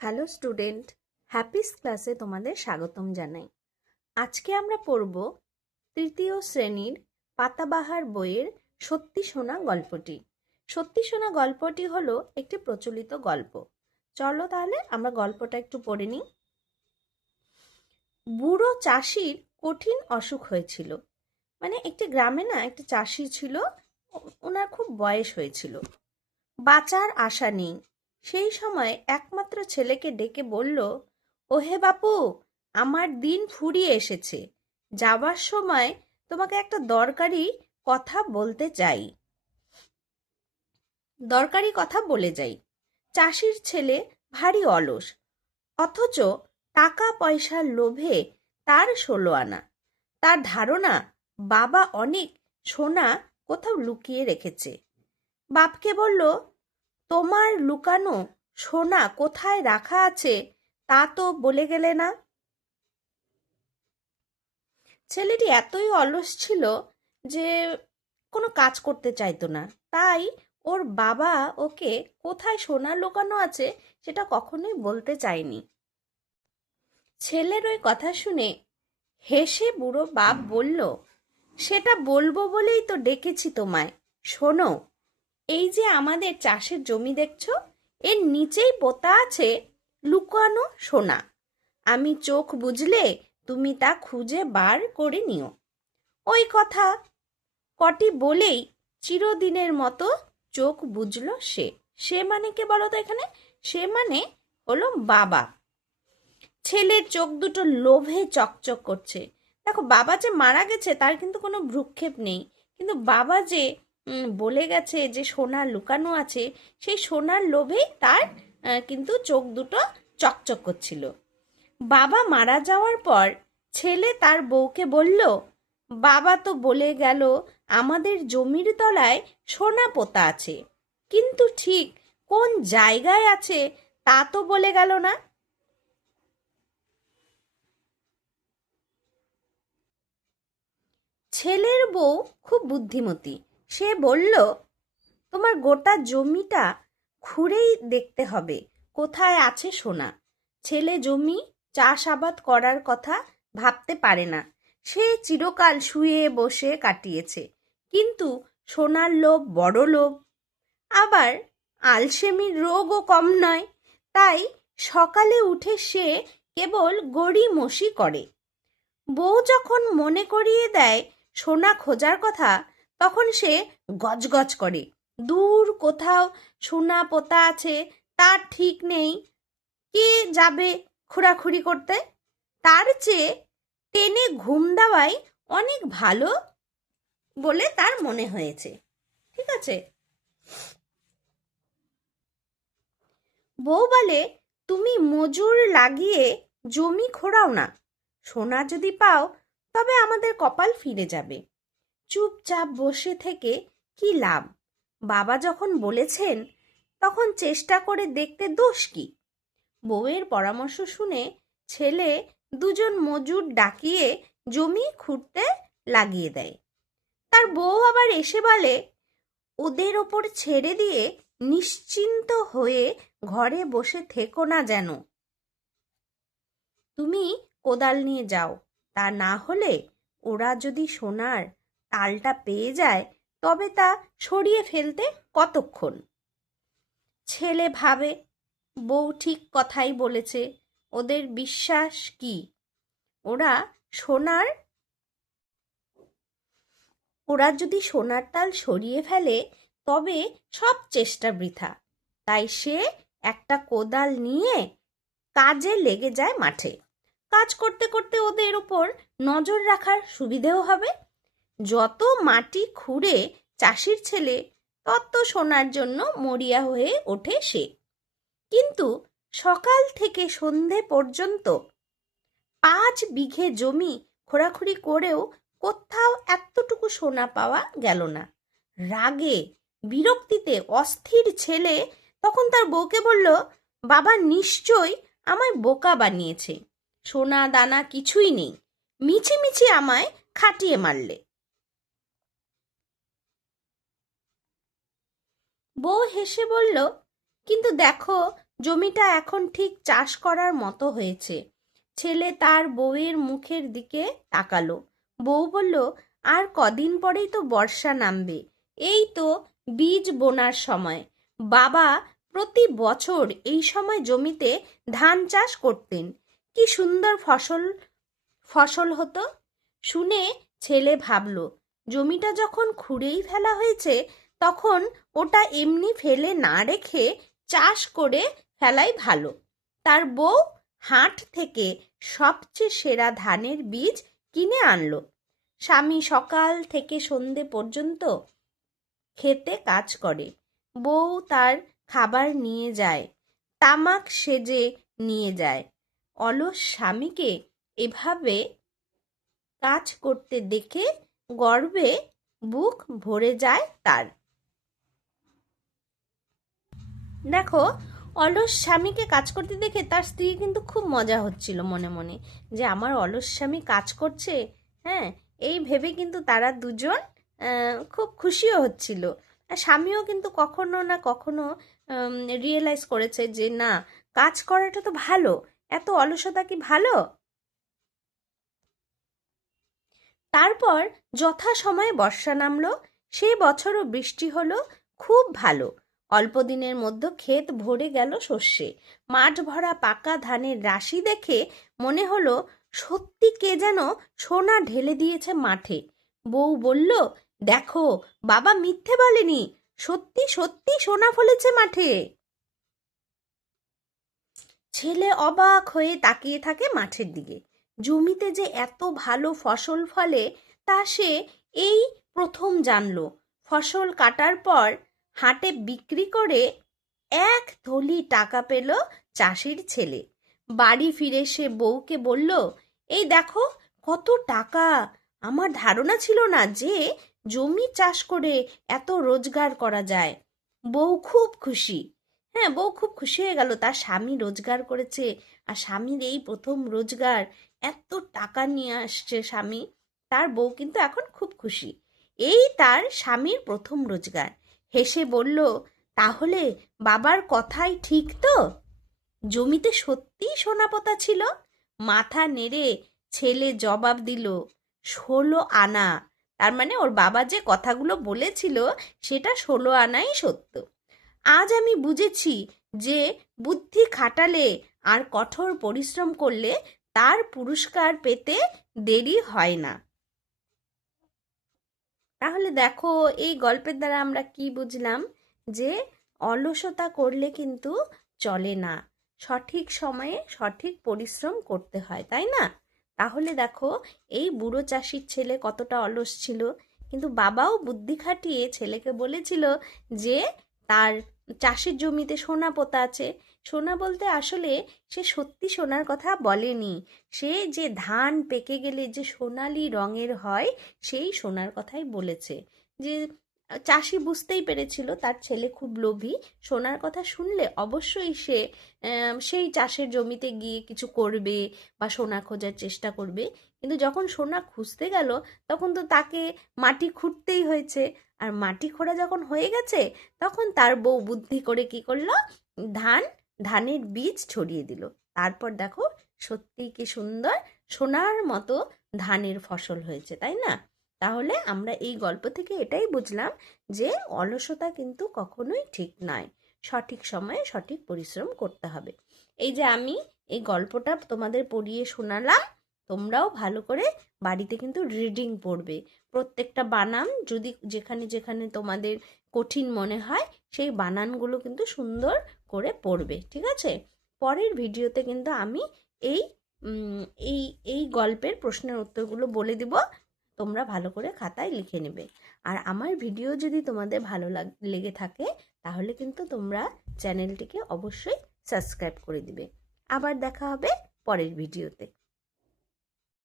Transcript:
Hello student, Happy's ক্লাসে তোমাদের স্বাগতম জানাই। আজকে আমরা পড়ব তৃতীয় শ্রেণীর পাতাবাহার বইয়ের সত্যি শোনা গল্পটি। সত্যি শোনা গল্পটি হলো একটি প্রচলিত গল্প। চলো তাহলে আমরা গল্পটা একটু পড়ে নিই। বুড়ো চাষির কঠিন অসুখ হয়েছিল। মানে একটি গ্রামে না একটা চাষি ছিল, ওনার খুব বয়স হয়েছিল, বাঁচার আশা নেই। সেই সময় একমাত্র ছেলেকে ডেকে বলল, ওহে বাপু, আমার দিন ফুরিয়ে এসেছে। যাবার সময় তোমাকে একটা দরকারি কথা বলে যাই। চাষির ছেলে ভারী অলস, অথচ টাকা পয়সার লোভে তার 16 আনা। তার ধারণা বাবা অনেক সোনা কোথাও লুকিয়ে রেখেছে। বাপকে বলল, তোমার লুকানো সোনা কোথায় রাখা আছে তা তো বলে গেলে না। ছেলেটি এতই অলস ছিল যে কোনো কাজ করতে চাইতো না। তাই ওর বাবা ওকে কোথায় সোনা লুকানো আছে সেটা কখনোই বলতে চায়নি। ছেলের ওই কথা শুনে হেসে বুড়ো বাপ বলল, সেটা বলবো বলেই তো ডেকেছি তোমায়। শোনো, এই যে আমাদের চাষের জমি দেখছো, এর নিচেই পোতা আছে লুকানো সোনা। আমি চোখ বুঝলে তুমি তা খুঁজে বার করে নিও। ওই কথা কটি বলেই চিরদিনের মতো চোখ বুঝলো সে। সে মানে কে বলো তো এখানে? সে মানে হলো বাবা। ছেলের চোখ দুটো লোভে চকচক করছে। দেখো, বাবা যে মারা গেছে তার কিন্তু কোনো ভ্রুক্ষেপ নেই, কিন্তু বাবা যে বলে গেছে যে সোনা লুকানো আছে, সেই সোনার লোভেই তার কিন্তু চোখ দুটো চকচক করছিল। বাবা মারা যাওয়ার পর ছেলে তার বউকে বলল, বাবা তো বলে গেল আমাদের জমির তলায় সোনা পোতা আছে, কিন্তু ঠিক কোন জায়গায় আছে তা তো বলে গেল না। ছেলের বউ খুব বুদ্ধিমতী। সে বলল, তোমার গোটা জমিটা খুঁড়েই দেখতে হবে কোথায় আছে সোনা। ছেলে জমি চাষাবাদ করার কথা ভাবতে পারে না। সে চিরকাল শুয়ে বসে কাটিয়েছে, কিন্তু সোনার লোভ বড় লোভ। আবার আলসেমির রোগও কম নয়। তাই সকালে উঠে সে কেবল গড়িমসি করে। বউ যখন মনে করিয়ে দেয় সোনা খোঁজার কথা, তখন সে গজগজ করে। দূর কোথাও সোনা পোতা আছে তার ঠিক নেই, কে যাবে খোঁড়াখুড়ি করতে? তার চেয়ে টেনে ঘুম দেওয়াই অনেক ভালো বলে তার মনে হয়েছে। ঠিক আছে? বউ বলে, তুমি মজুর লাগিয়ে জমি খোঁড়াও না। সোনা যদি পাও তবে আমাদের কপাল ফিরে যাবে। চুপচাপ বসে থেকে কি লাভ? বাবা যখন বলেছেন তখন চেষ্টা করে দেখতে দোষ কি? বউয়ের পরামর্শ শুনে ছেলে দুজন মজুর ডাকিয়ে জমি খুঁড়তে লাগিয়ে দেয়। তার বউ আবার এসে বলে, ওদের ওপর ছেড়ে দিয়ে নিশ্চিন্ত হয়ে ঘরে বসে থেকো না যেন। তুমি কোদাল নিয়ে যাও, তা না হলে ওরা যদি সোনার তালটা পেয়ে যায় তবে তা সরিয়ে ফেলতে কতক্ষণ? ছেলে ভাবে, বউ ঠিক কথাই বলেছে। ওদের বিশ্বাস কি? ওরা সোনার ওরা যদি সোনার তাল সরিয়ে ফেলে তবে সব চেষ্টা বৃথা। তাই সে একটা কোদাল নিয়ে কাজে লেগে যায় মাঠে। কাজ করতে করতে ওদের উপর নজর রাখার সুবিধেও হবে। যত মাটি খুঁড়ে চাষির ছেলে তত সোনার জন্য মরিয়া হয়ে ওঠে সে। কিন্তু সকাল থেকে সন্ধে পর্যন্ত 5 বিঘে জমি খোঁড়াখুড়ি করেও কোথাও এতটুকু সোনা পাওয়া গেল না। রাগে বিরক্তিতে অস্থির ছেলে তখন তার বউকে বলল, বাবা নিশ্চয়ই আমায় বোকা বানিয়েছে। সোনা দানা কিছুই নেই, মিছিমিছি আমায় খাটিয়ে মারলে। বউ হেসে বলল, কিন্তু দেখো, জমিটা এখন ঠিক চাষ করার মতো হয়েছে। ছেলে তার বউয়ের মুখের দিকে তাকালো। বউ বলল, আর কদিন পরেই তো বর্ষা নামবে, এই তো বীজ বোনার সময়। বাবা প্রতি বছর এই সময় জমিতে ধান চাষ করতেন, কি সুন্দর ফসল ফসল হতো। শুনে ছেলে ভাবল, জমিটা যখন খুঁড়েই ফেলা হয়েছে, তখন ওটা এমনি ফেলে না রেখে চাষ করে ফেলাই ভালো। তার বউ হাট থেকে সবচেয়ে সেরা ধানের বীজ কিনে আনলো। স্বামী সকাল থেকে সন্ধে পর্যন্ত খেতে কাজ করে, বউ তার খাবার নিয়ে যায়, তামাক সেজে নিয়ে যায়। অলস স্বামীকে এভাবে কাজ করতে দেখে গর্বে বুক ভরে যায় তার। দেখো, অলস স্বামীকে কাজ করতে দেখে তার স্ত্রী কিন্তু খুব মজা হচ্ছিল মনে মনে, যে আমার অলস স্বামী কাজ করছে। হ্যাঁ, এই ভেবে কিন্তু তারা দুজন খুব খুশিও হচ্ছিল। আর স্বামীও কিন্তু কখনো না কখনো রিয়েলাইজ করেছে যে না, কাজ করাটা তো ভালো, এত অলসতা কি ভালো। তারপর যথাসময়ে বর্ষা নামলো। সে বছরও বৃষ্টি হলো খুব ভালো। অল্প দিনের মধ্যে ক্ষেত ভরে গেল শস্যে। মাঠ ভরা পাকা ধানের রাশি দেখে মনে হলো সত্যি কে যেন সোনা ঢেলে দিয়েছে মাঠে। বউ বলল, দেখো, বাবা মিথ্যে বলেনি, সত্যি সত্যি সোনা ফলেছে মাঠে। ছেলে অবাক হয়ে তাকিয়ে থাকে মাঠের দিকে। জমিতে যে এত ভালো ফসল ফলে তা সে এই প্রথম জানলো। ফসল কাটার পর হাটে বিক্রি করে 1 থলি টাকা পেল চাষির ছেলে। বাড়ি ফিরে সে বউকে বলল, এই দেখো কত টাকা! আমার ধারণা ছিল না যে জমি চাষ করে এত রোজগার করা যায়। বউ খুব খুশি। হ্যাঁ, বউ খুব খুশি হয়ে গেল, তার স্বামী রোজগার করেছে, আর স্বামীর এই প্রথম রোজগার, এত টাকা নিয়ে আসছে স্বামী। তার বউ কিন্তু এখন খুব খুশি, এই তার স্বামীর প্রথম রোজগার। হেসে বলল, তাহলে বাবার কথাই ঠিক তো, জমিতে সত্যি সোনা পোতা ছিল? মাথা নেড়ে ছেলে জবাব দিল, 16 আনা। তার মানে ওর বাবা যে কথাগুলো বলেছিল সেটা 16 আনাই সত্য। আজ আমি বুঝেছি যে বুদ্ধি খাটালে আর কঠোর পরিশ্রম করলে তার পুরস্কার পেতে দেরি হয় না। তাহলে দেখো, এই গল্পের দ্বারা আমরা কি বুঝলাম, যে অলসতা করলে কিন্তু চলে না, সঠিক সময়ে সঠিক পরিশ্রম করতে হয়, তাই না? তাহলে দেখো, এই বুড়ো চাষির ছেলে কতটা অলস ছিল, কিন্তু বাবাও বুদ্ধি খাটিয়ে ছেলেকে বলেছিল যে তার চাষের জমিতে সোনা পোতা আছে। সোনা বলতে আসলে সে সত্যি সোনার কথা বলেনি, সে যে ধান পেকে গেলে যে সোনালি রঙের হয় সেই সোনার কথাই বলেছে। যে চাষি বুঝতেই পেরেছিল তার ছেলে খুব লোভী, সোনার কথা শুনলে অবশ্যই সে সেই চাষের জমিতে গিয়ে কিছু করবে বা সোনা খোঁজার চেষ্টা করবে। কিন্তু যখন সোনা খুঁজতে গেল তখন তো তাকে মাটি খুঁড়তেই হয়েছে, আর মাটি খোঁড়া যখন হয়ে গেছে তখন তার বউ বুদ্ধি করে কি করলো, ধানের বীজ ছড়িয়ে দিল। তারপর দেখো, সত্যিই কি সুন্দর সোনার মতো ধানের ফসল হয়েছে, তাই না? তাহলে আমরা এই গল্প থেকে এটাই বুঝলাম যে অলসতা কিন্তু কখনোই ঠিক নয়, সঠিক সময়ে সঠিক পরিশ্রম করতে হবে। এই যে আমি এই গল্পটা তোমাদের পড়িয়ে শোনালাম, তোমরাও ভালো করে বাড়িতে কিন্তু রিডিং পড়বে। প্রত্যেকটা বানান যদি যেখানে যেখানে তোমাদের কঠিন মনে হয় সেই বানানগুলো কিন্তু সুন্দর করে পড়বে, ঠিক আছে? পরের ভিডিওতে কিন্তু আমি এই এই এই গল্পের প্রশ্নের উত্তরগুলো বলে দিব, তোমরা ভালো করে খাতায় লিখে নেবে। আর আমার ভিডিও যদি তোমাদের ভালো লেগে থাকে তাহলে কিন্তু তোমরা চ্যানেলটিকে অবশ্যই সাবস্ক্রাইব করে দিবে। আবার দেখা হবে পরের ভিডিওতে।